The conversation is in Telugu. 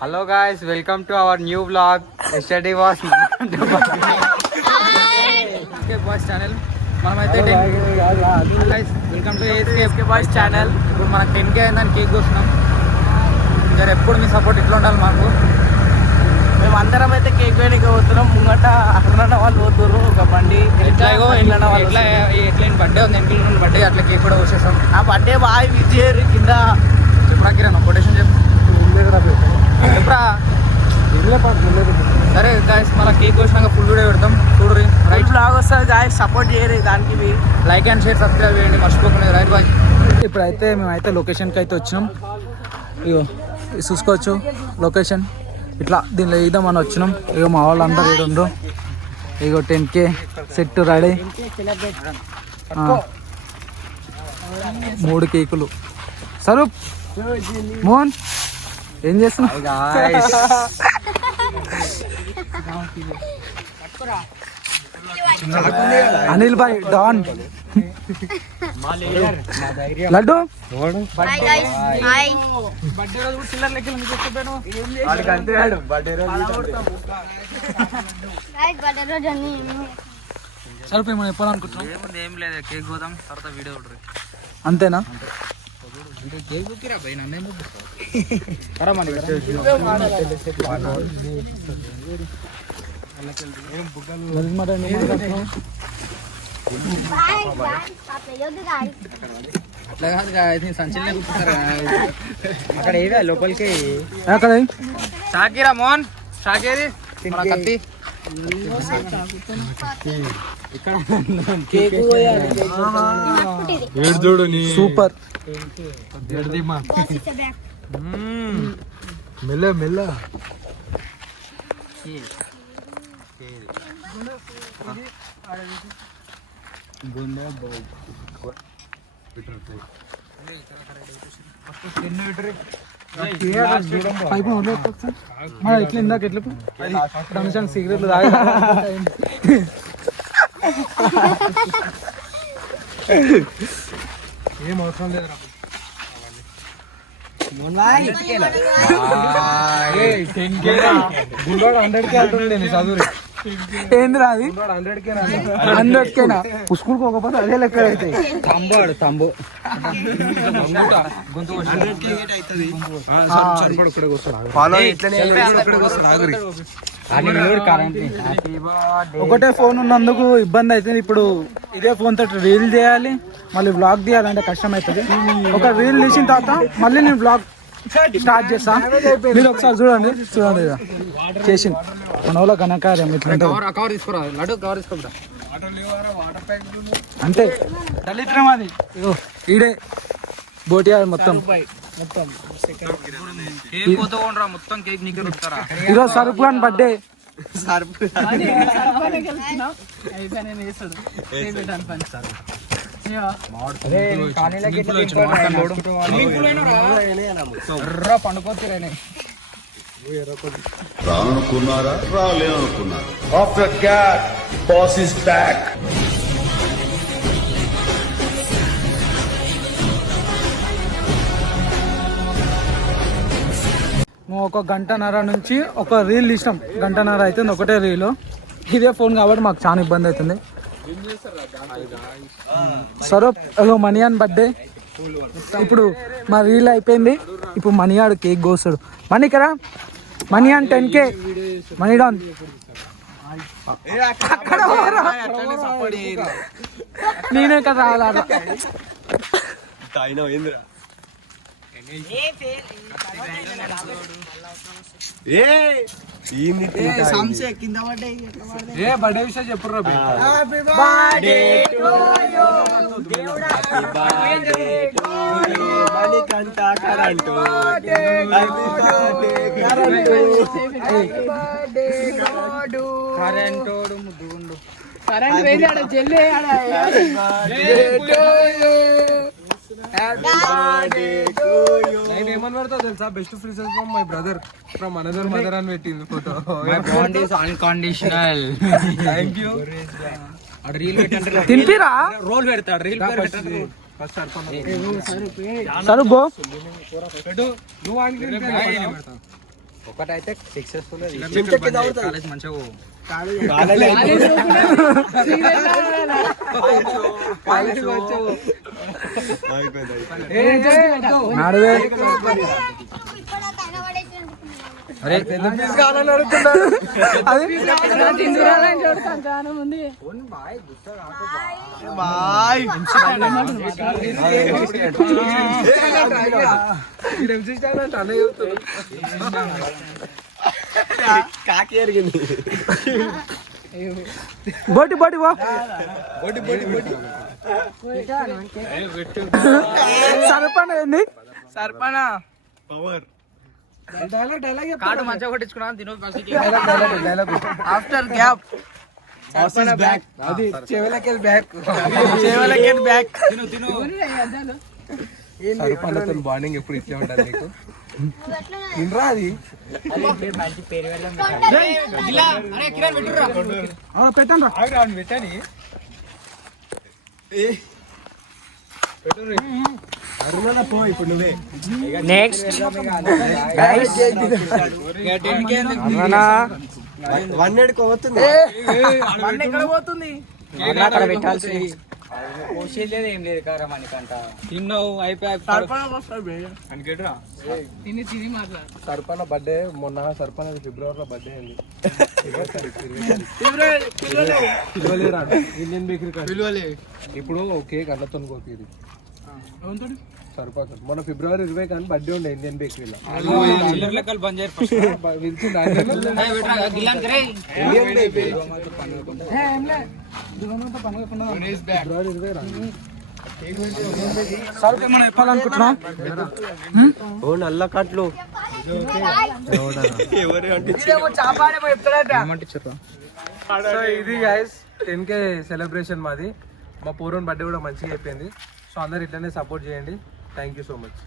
Hello guys, welcome to our new vlog. Yesterday was ASK Boys channel. మనమైతే guys welcome to ASK Boys channel. ఇప్పుడు మనకు 10K అయిందని కేక్ కోస్తున్నాం. జర ఎప్పుడు మీ సపోర్ట్ ఇట్లా ఉండాలి మాకు. మేము అందరం అయితే కేక్ వేయడానికి పోతున్నాం. ముంగట అన్న వాళ్ళు పోతున్నారు ఒక బండి ఎట్లాగో ఎట్లా బర్త్డే ఉంది ఎంకిల్ బర్త్డే అట్లా కేక్ కూడా వచ్చేసాం. ఆ బర్త్డే బాగా విజయ్ కింద చెప్పురా కిరణ్ కొటేషన్ చెప్పు. చెప్పురా. సరే గాయస్ మళ్ళీ కేక్ వచ్చినాక ఫుల్ వీడియో పెడతాం చూడరి. రైట్ బ్లాగ్ వస్తుంది గాయస్, సపోర్ట్ చేయరు దానికి. లైక్ అండ్ షేర్ సబ్స్క్రైబ్ చేయండి మర్చిపోకుండా. Right bye. ఇప్పుడైతే మేమైతే లొకేషన్కి అయితే వచ్చినాం. ఇగో చూసుకోవచ్చు లొకేషన్ ఇట్లా దీనిలో ఇద్దామని వచ్చినాం. ఇగో మా వాళ్ళందరూ ఏడుండ్రు. ఇగో 10K సెట్ రెడీ. 3 కేకులు. స్వరూప్ మోహన్ ఏం చేస్తున్నావు? అనిల్ భాయ్ డాన్ లడ్డు సరిపోయి మనం చెప్పాలనుకుంటున్నాం. ఏం లేదు, కేక్ పోదాం తర్వాత వీడియో చూడరు. అంతేనా? అట్లా కాదు సంచలనే కూర్చుంటారు అక్కడ. ఏవే లోపలికి అక్కడ షాకీరా మోహన్ షాకేది కత్తి సూపర్. మెల్ల మెల్ల ఇట్లా ఇందాక ఎట్లా రంజాన్ సిగరెట్లు తాగి ఏం అవసరం లేదు. ఏందిరా అది? 100Kనా? స్కూల్కి పోకపోతే అదే లెక్క అవుతాయి. తంబు ఒకటే ఫోన్ ఉన్నందుకు ఇబ్బంది అవుతుంది. ఇప్పుడు ఇదే ఫోన్ తోటి రీల్ చేయాలి, మళ్ళీ వ్లాగ్ తీయాలంటే కష్టం అవుతుంది. ఒక రీల్ తీసిన తర్వాత మళ్ళీ నేను వ్లాగ్ స్టార్ట్ చేస్తా. మీరు ఒకసారి చూడండి చేసి మన వాళ్ళ ఘనకార్యం ఇట్లా అంటే దళిత్రం అది. ఈడే బోటియా మొత్తం ఈరోజు సరుపులాన్ బర్త్డే. పండుకోతున్నా రానుకున్నారా రాలేనుకున్నారా. After cat boss is back. ఒక గంటన్నర నుంచి ఒక రీల్ ఇష్టం. గంటన్నర అవుతుంది ఒకటే రీలు. ఇదే ఫోన్ కాబట్టి మాకు చాలా ఇబ్బంది అవుతుంది. స్వరూప్ మణియాన్ బర్త్డే. ఇప్పుడు మా రీల్ అయిపోయింది. ఇప్పుడు మణియాడు కేక్ కోస్తాడు. మణికరా మణియాన్ 10K మణిడాన్. నేనే కదా బర్త్డే విషయం చెప్పు. ఏమని పెడతావు తెలుసా? Best friends from my brother from another mother అని పెట్టింది photo. My bond is unconditional. Thank you. అడ రీల్ పెట్టండి. తింపిరా రోల్ పెడతాడు. రీల్ పెట్టండి. ఫస్ట్ సరుపు బో పెట్టు. నువ్వు ఆంకి ఒకటైతే సక్సెస్ఫుల్ కాలేజ్ మంచిగా పో. అరే బోటి బోటి వా సర్పణ ఏంది సర్పణ కార్డు మంచిగా కొట్టించుకున్నాను తిను ఆఫ్టర్ గ్యాప్ అది చెవులకెళ్ళి బ్యాక్ చెవలకెట్ బ్యాక్ సర్పణతో బాండింగ్ ఎప్పుడు ఇట్లే ఉండాలి నీకు వినరా అది పెట్టండి పెట్టని నెక్స్ట్ ఎక్కడ పోతుంది అక్కడ పెట్టాల్సి లేదు ఏం లేదు కారా మనకంట తిన్నావు అయిపోయి సర్పణ బర్త్డే మొన్న సర్పణ ఫిబ్రవరిలో బర్త్డే అయింది ఇండియన్ బేకరీ ఇప్పుడు కేక్ అన్నతో కోపేది సర్పంచ్ మొన్న ఫిబ్రవరి 20 కానీ బర్త్డే ఉండే ఇండియన్ బేకరీలో ఫిబ్రవరి 20 సరుకు ఏమన్నా చెప్పాలనుకుంటున్నా నల్ల కట్లు సో ఇది గైస్ 10K సెలబ్రేషన్ మాది మా పూర్వం బర్త్డే కూడా మంచిగా అయిపోయింది సో అందరు ఇట్లనే సపోర్ట్ చేయండి థ్యాంక్ యూ సో మచ్